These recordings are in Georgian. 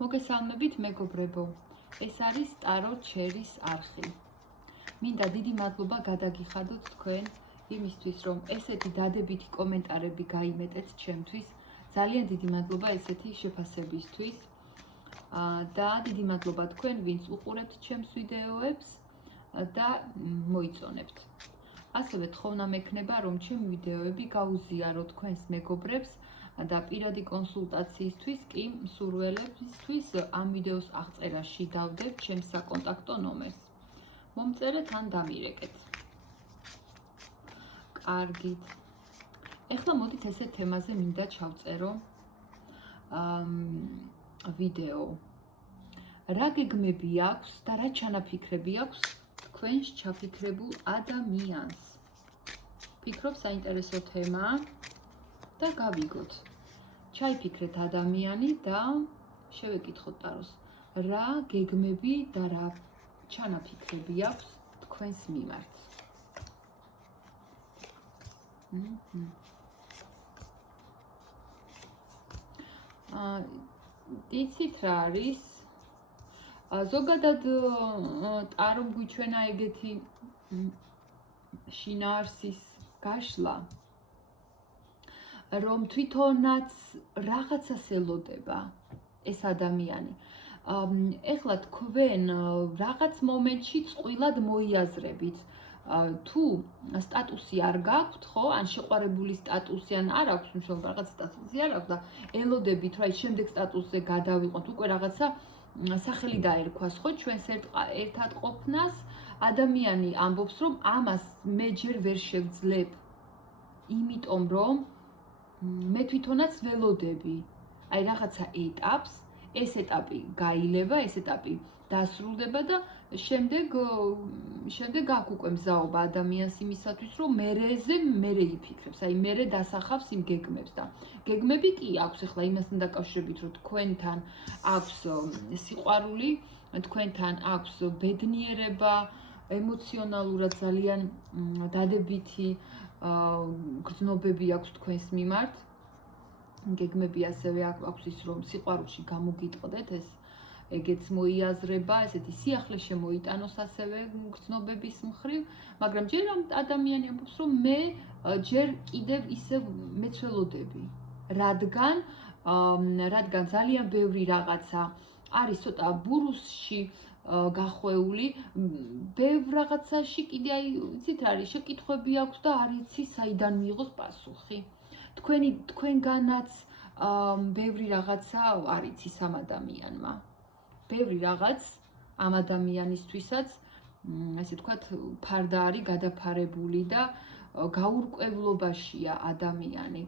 მოგესალმებით მეგობრებო, ეს არის ტარო ჩერის არხი. მინდა დიდი მადლობა გადაგიხადოთ თქვენ იმისთვის, რომ ესეთი დადებითი კომენტარები გაიმეტეთ ჩემთვის. ძალიან დიდი მადლობა ესეთი შეფასებისთვის. და დიდი მადლობა თქვენ, ვინც უყურებთ ჩემს ვიდეოებს და მოიწონებთ. ასევე თხოვნა მექნება, რომ ჩემი ვიდეოები გაუზიაროთ თქვენს მეგობრებს და პირადი კონსულტაციისთვის კი მსურველებისთვის ამ ვიდეოს აღწერაში დავდებ ჩემს საკონტაქტო ნომერს. მომწერეთ ან დამირეკეთ. კარგით. ეხლა მოდით ესეთ თემაზე მინდა ჩავწერო ვიდეო. რა გეგმები აქვს და რა ჩანაფიქრები აქვს თქვენს ჩაფიქრებულ ადამიანს? ფიქრობ საინტერესო თემაა და გავიგოთ. ჩაიფიქრეთ ადამიანი და შევეკითხოთ ტაროს. რა გეგმები და რა ჩანაფიქრები აქვს თქვენს მიმართ? იცით რა არის? ზოგადად ტარომ გვიჩვენა ეგეთი შინაარსის გაშლა, რომ თვითონაც რაღაცას ელოდება ეს ადამიანი. ეხლა თქვენ რაღაც მომენტში წყვილად მოიაზრებით, თუ სტატუსი არ გაქვთ, ხო, ან შეყვარებული სტატუსი ან არ აქვს, მნიშვნელობა რაღაც სტატუსი არ აქვს და ელოდებით, რა ის შემდეგ სტატუსზე გადავიყოთ, უკვე რაღაცა სახელი დაერქვას, ხო, ჩვენს ერთად ყოფნას. ადამიანი ამბობს, რომ ამას მე ჯერ ვერ შევძლებ, იმიტომ რომ მე თვითონაც ველოდები, აი რაღაცა ეტაპს, ეს ეტაპი გაილევა, ეს ეტაპი დასრულდება და შემდეგ აქ უკვე მზაობა ადამიანს იმისათვის, რომ მერე იფიქრებს, აი მერე დასახავს იმ გეგმებს და გეგმები კი აქვს, ეხლა იმასთან დაკავშირებით, რომ თქვენთან აქვს სიყვარული, თქვენთან აქვს ბედნიერება, ემოციონალურად ძალიან დადებითი გრძნობები აქვს თქვენს მიმართ. გეგმები ასევე აქვს ის, რომ სიყვარულში გამოგიტყდეთ, ეგეც მოიაზრება, ესეთი სიახლე შემოიტანოს ასევე გრძნობების მხრივ, მაგრამ ჯერ ამ ადამიანი ამბობს, რომ მე ჯერ კიდევ ისევ მეცველოდები, რადგან ძალიან ბევრი რაღაცა არის ცოტა ბურუსში გახვეული, ბევრ რაღაცაში კიდე აი იცით რა არის, შეკითხვები აქვს და არ იცი საიდან მიიღოს პასუხი. თქვენგანაც ბევრი რაღაცა არ იცის ამ ადამიანმა. ბევრი რაღაც ამ ადამიანისთვისაც, ასე ვთქვათ, ფარდა არის გადაფარებული და გაურკვევლობაშია ადამიანი.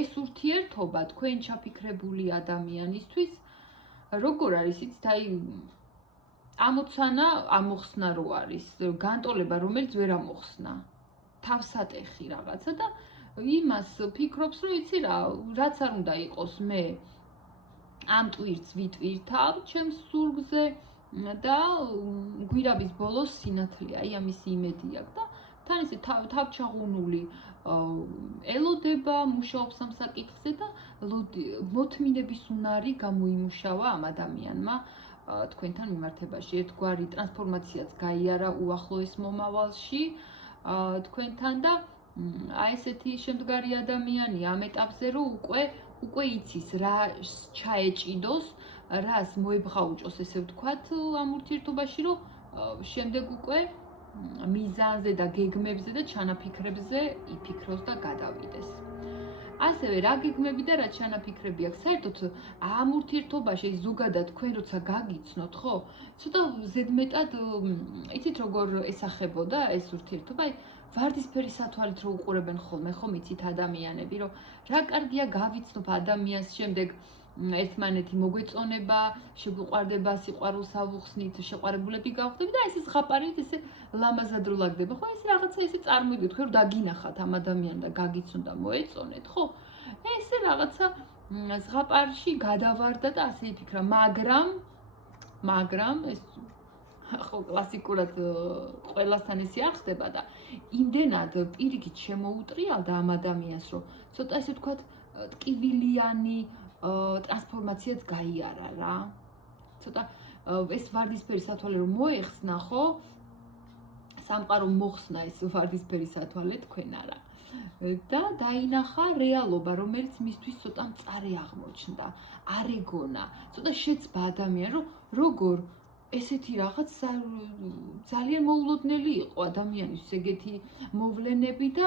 ეს ურთიერთობა თქვენ ჩაფიქრებული ადამიანისთვის როგორ არის, იცით, აი ამოცანა ამოხსნა რო არის, განტოლება რომელიც ვერ ამოხსნა. თავსატეხი რაღაცა და იმას ფიქრობს, რომ იცი რა, რაც არ უნდა იყოს, მე ამ ტვირთს ვიტვირთავ ჩემს ზურგზე და გვირაბის ბოლოს სინათლე, აი ამის იმედი აქვს და თან ისე თავჩაღუნული ელოდება, მუშაობს ამ საკითხზე და მოთმინების უნარი გამოიმუშავა ამ ადამიანმა თქვენთან მიმართებაში. ერთგვარი ტრანსფორმაციაც გაიარა უახლოეს მომავალში თქვენთან და აი ესეთი შემდგარი ადამიანი ამ ეტაპზე, რომ უკვე იცის რა ჩაეჭიდოს, რას მოებღაუჭოს, ესე ვთქვათ, ამ ურთიერთობაში, რომ შემდეგ უკვე მიზანზე და გეგმებზე და ჩანაფიქრებზე იფიქროს და გადავიდეს. ასევე რა გეგმები და რა ჩანაფიქრები აქვს? საერთოდ ამ ურთიერთობაში ზოგადად თქვენ როცა გაგიცნოთ, ხო? ცოტა ზედმეტად იცით როგორ ესახებოდა ეს ურთიერთობა? აი ვარდისფერი სათვალით რო უყურებენ ხოლმე, ხომ იცით ადამიანები, რომ რა კარგია გავიცნობ ადამიანს, შემდეგ ერთმანეთი მოგვეწონება, შეგვიყვარდება, სიყვარულს ავუხსნით, შეყვარებულები გავხდები და ეს ზღაპარით ესე ლამაზად რო ლაგდება, ხო? ეს რაღაცა ესე წარმოვიდგეთ, თქვენ რომ დაგინახათ ამ ადამიანს და გაგიცნოთ და მოეწონეთ, ხო? ესე რაღაცა ზღაპარში გადავარდა და ასე იფიქრა, მაგრამ ეს ხო კლასიკურად ყველასთან ესე არ ხდება და იმდენად პირიქით შემოუტრიალდა ამ ადამიანს, რომ ცოტა ესე ვთქვათ ტკივილიანი ტრანსფორმაციაც გაიარა რა. ცოტა ეს ვარდისფერი სათვალე რომ მოეხსნა, ხო? სამყარო მოხსნა ეს ვარდისფერი სათვალე თქვენ არა. და დაინახა რეალობა, რომელიც მისთვის ცოტა მწარე აღმოჩნდა, არ ეგონა, ცოტა შეცბა ადამიანი, რომ როგორ ესეთი რაღაც ძალიან მოულოდნელი იყო ადამიანის ეგეთი მოვლენები და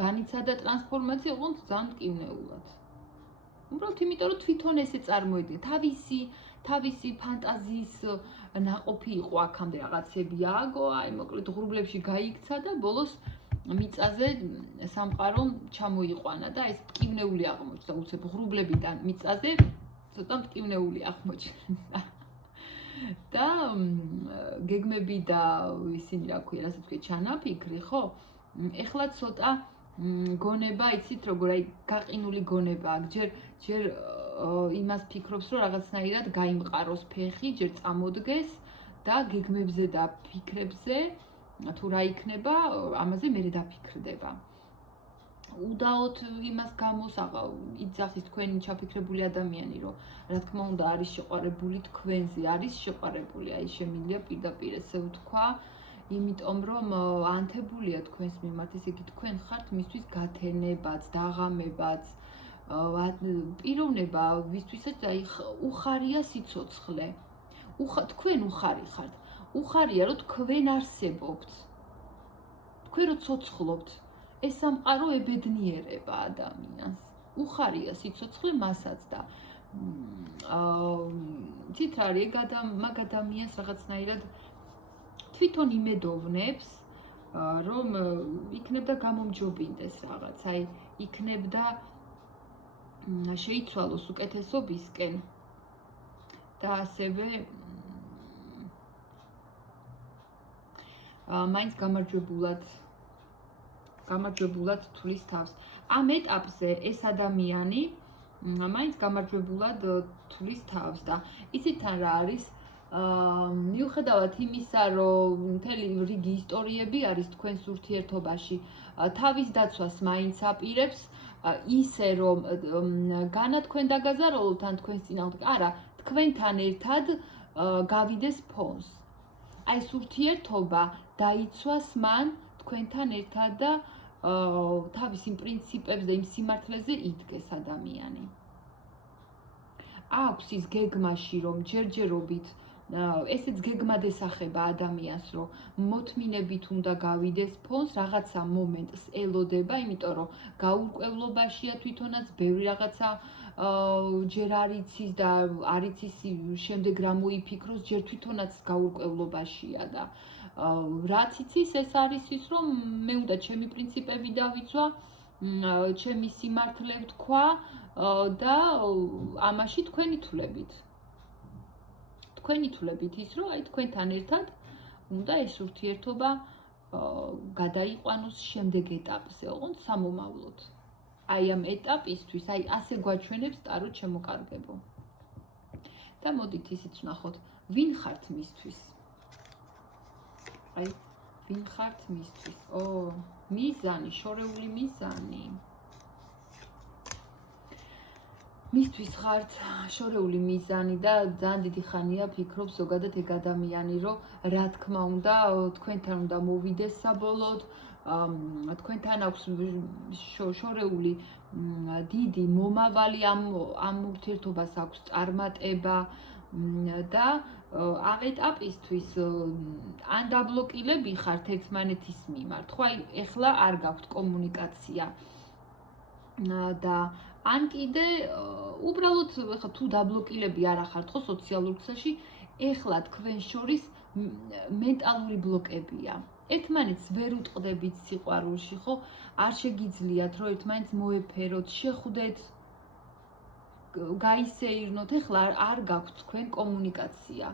განიცადა ტრანსფორმაცია, ოღონდ ძალიან მტკივნეულად. უბრალოდ იმიტომ, რომ თვითონ ესე წარმოედგა, თავისი ფანტაზიის ნაყოფი იყო აქამდე რაღაცები ააგო, აი მოკლედ ღრუბლებში გაიქცა და ბოლოს მიწაზე სამყარო ჩამოიყვანა და ეს მტკივნეული აღმოჩნდა, უცებ ღრუბლებიდან მიწაზე ცოტა მტკივნეული აღმოჩნდა. და გეგმები და ისინი რა ქვია, რასაც ქვია ჩანაფიქრი, ხო? ეხლა ცოტა გონება, იცით როგორ აი გაყინული გონება, ჯერ იმას ფიქრობს, რომ რაღაცნაირად გაიმყაროს ფეხი, ჯერ წამოდგეს და გეგმებზე და ფიქრებზე თუ რა იქნება, ამაზე მერე დაფიქრდება. უდაოდ იმას გამოს იძახის თქვენი ჩაფიქრებული ადამიანი, რომ რა თქმა უნდა არის შეყვარებული თქვენზე, არის შეყვარებული, აი შემიძლია პირდაპირ ესე ვთქვა, იმიტომ რომ ანთებულია თქვენს მიმართ, ესე იგი თქვენ ხართ მისთვის გათენებაც, დაღამებაც, პიროვნება, ვისთვისაც აი უხარია სიცოცხლე. თქვენ უხარი ხართ. უხარია, რომ თქვენ არსებობთ. თქვენ რო ცოცხლობთ, ეს სამყარო ებედნიერება ადამიანს. უხარია სიცოცხლე მასაც და ცით რა არის, მაგ ადამიანს რაღაცნაირად თვითონ იმედოვნებს, რომ იქნებდა გამომჯობინდეს რაღაც, აი იქნებდა შეიცვალოს უკეთესობისკენ და ასევე მაინც გამარჯვებულად თulis თავს. ამ ეტაპზე ეს ადამიანი მაინც გამარჯვებულად თulis თავს და იცით რა არის? მიუხედავად იმისა, რომ მთელი რიგი ისტორიები არის თქვენს ურთიერთობაში, თავის დაცვას მაინც აპირებს ისე რომ განა თქვენ დაგაზარალოთ ან თქვენს წინააღმდეგ, არა, თქვენთან ერთად გავიდეს ფონს. აი ეს ურთიერთობა დაიცვას მან თქვენთან ერთად და თავის იმ პრინციპებზე, იმ სიმართლეზე იდგეს ადამიანი. აქვს ის გეგმაში, რომ ჯერჯერობით ესეც გეგმად ესახება ადამიანს, რომ მოთმინებით უნდა გავიდეს ფონს, რაღაცა მომენტს ელოდება, იმიტომ რომ გაურკვევლობაშია თვითონაც, ბევრი რაღაცა ჯერ არ იცის და არ იცის შემდეგ რა მოიფიქროს, ჯერ თვითონაც გაურკვევლობაშია და რაც იცის, ეს არის ის, რომ მე უნდა ჩემი პრინციპები დავიცვა, ჩემი სიმართლე ვთქვა და ამაში თქვენი თვლებით. თქვენი თვლებით ის, რომ აი თქვენთან ერთად უნდა ეს ურთიერთობა გადაიყვანოს შემდეგ ეტაპზე, ოღონდ სამომავლოდ. აი ამ ეტაპისთვის, აი ასე გვაჩვენებს ტარო ჩემოკარგებო. და მოდით ისიც ვნახოთ, ვინ ხართ მისთვის? აი, ვინ ხართ მისთვის? მიზანი, შორეული მიზანი. მისთვის ხართ შორეული მიზანი და ძალიან დიდი ხანია ფიქრობ ზოგადად ეგ ადამიანი, რომ რა თქმა უნდა თქვენთან უნდა მოვიდეს საბოლოოდ, თქვენთან აქვს შორეული დიდი მომავალი, ამ ურთიერთობას აქვს წარმატება და ამ ეტაპისთვის ან დაბლოკილები ხართ ერთმანეთის მიმართ, ხო, აი ეხლა არ გაქვთ კომუნიკაცია და ან კიდე უბრალოდ ხა თუ დაბლოკილები არ ახართ ხო სოციალურ ქსელში, ეხლა თქვენ შორის მენტალური ბლოკებია. ერთმანეთს ვერ უტყდებით სიყვარულში, ხო? არ შეგიძლიათ რომ ერთმანეთს მოეფეროთ, შეხვდეთ, გაისეირნოთ, ეხლა არ გაქვთ თქვენ კომუნიკაცია.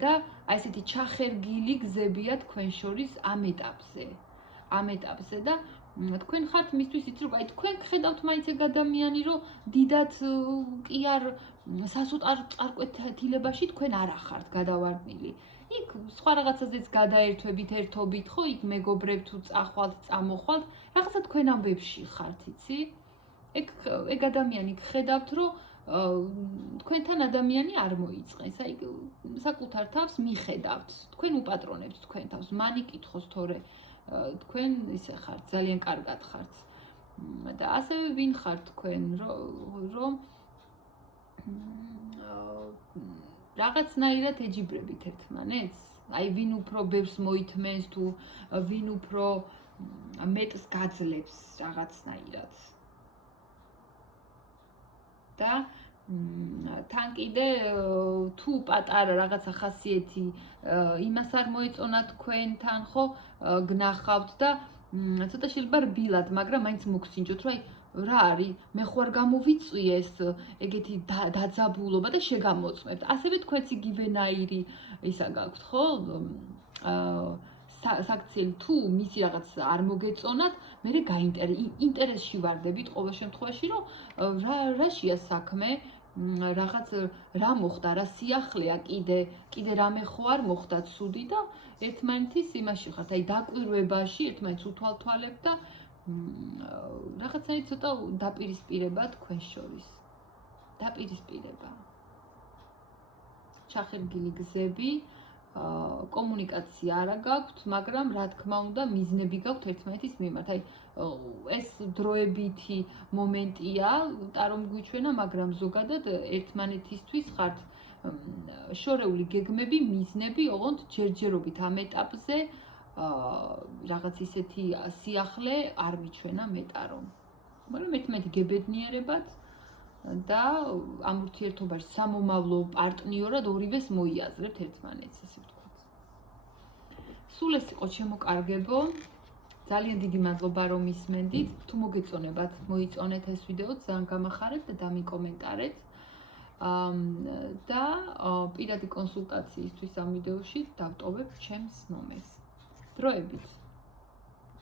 და აი ესეთი ჩახერგილი გზებია თქვენ შორის ამ ეტაპზე. ამ ეტაპზე და თქვენ ხართ მისთვის იცი, რომ აი თქვენ ხედავთ მაინც ეგ ადამიანი, რომ დიდად კი არ სასუტარ წარკვეთილებაში თქვენ არ ახართ გადავარდნილი. იქ სხვა რაღაცაზეც გადაერთვებით, ერთობით, ხო, იქ მეგობრებ თუ წახვალთ, წამოხვალთ, რაღაცა თქვენ ამბებში ხართ, იცი? ეგ ადამიანი გხედავთ, რომ თქვენთან ადამიანი არ მოიწყეს. აი საკუთარ თავს მიხედავთ. თქვენ უპატრონებთ თქვენ თავს. მან იკითხოს თორე თქვენ ისე ხართ, ძალიან კარგად ხართ. და ასევე ვინ ხართ თქვენ, რომ რაღაცნაირად ეჯიბრებით ერთმანეთს? აი ვინ უფრო ბევრს მოითმენს თუ ვინ უფრო მეტს გაძლებს რაღაცნაირად. და თან კიდე თუ პატარა რაღაცა ხასიეთი იმას არ მოეწონა თქვენთან, ხო, გნახავთ და ცოტა შეიძლება რბილად, მაგრამ მაინც მოგსინჯოთ, რომ აი რა არის, მე ხო არ გამოვიწვიეს ეგეთი დაძაბულობა და შეგამოწმებთ. ასევე თქვენც იგივენაირი ისა გაქვთ, ხო? საქციელი თუ მისი რაღაც არ მოგეწონათ, მე ინტერესში ვარდებით ყოველ შემთხვევაში, რომ რაშია საქმე, რაღაც რა მოხდა, რა სიახლეა კიდე რამე ხო არ მოხდა ცუდი და ერთმანეთის იმაში ხართ, აი დაკვირვებაში ერთმანეთს უთვალთვალებთ და რაღაცნაირად ცოტა დაპირისპირება თქვენ შორის. დაპირისპირება. ჩახერგილი გზები, კომუნიკაცია არა გაქვთ, მაგრამ რა თქმა უნდა მიზნები გაქვთ ერთმანეთის მიმართ. აი ეს დროებითი მომენტია, ტარომ გვიჩვენა, მაგრამ ზოგადად ერთმანეთისთვის ხართ შორეული გეგმები, მიზნები, ოღონდ ჯერჯერობით ამ ეტაპზე რაღაც ისეთი სიახლე არ მიჩვენა მეტარომ. მაგრამ ერთმანეთი გებედნიერებათ და ამ ურთიერთობაში სამომავლო პარტნიორად ორივეს მოიაზრებთ ერთმანეთს, ასე ვთქვათ. სულ ეს იყო ჩემო კარგებო. ძალიან დიდი მადლობა რომ ისმენდით. თუ მოგეწონებათ, მოიწონეთ ეს ვიდეო, ძალიან გამახარებთ და დამიკომენტარეთ. და პირადი კონსულტაციისთვის ამ ვიდეოში დავტოვებ ჩემს ნომერს. დროებით.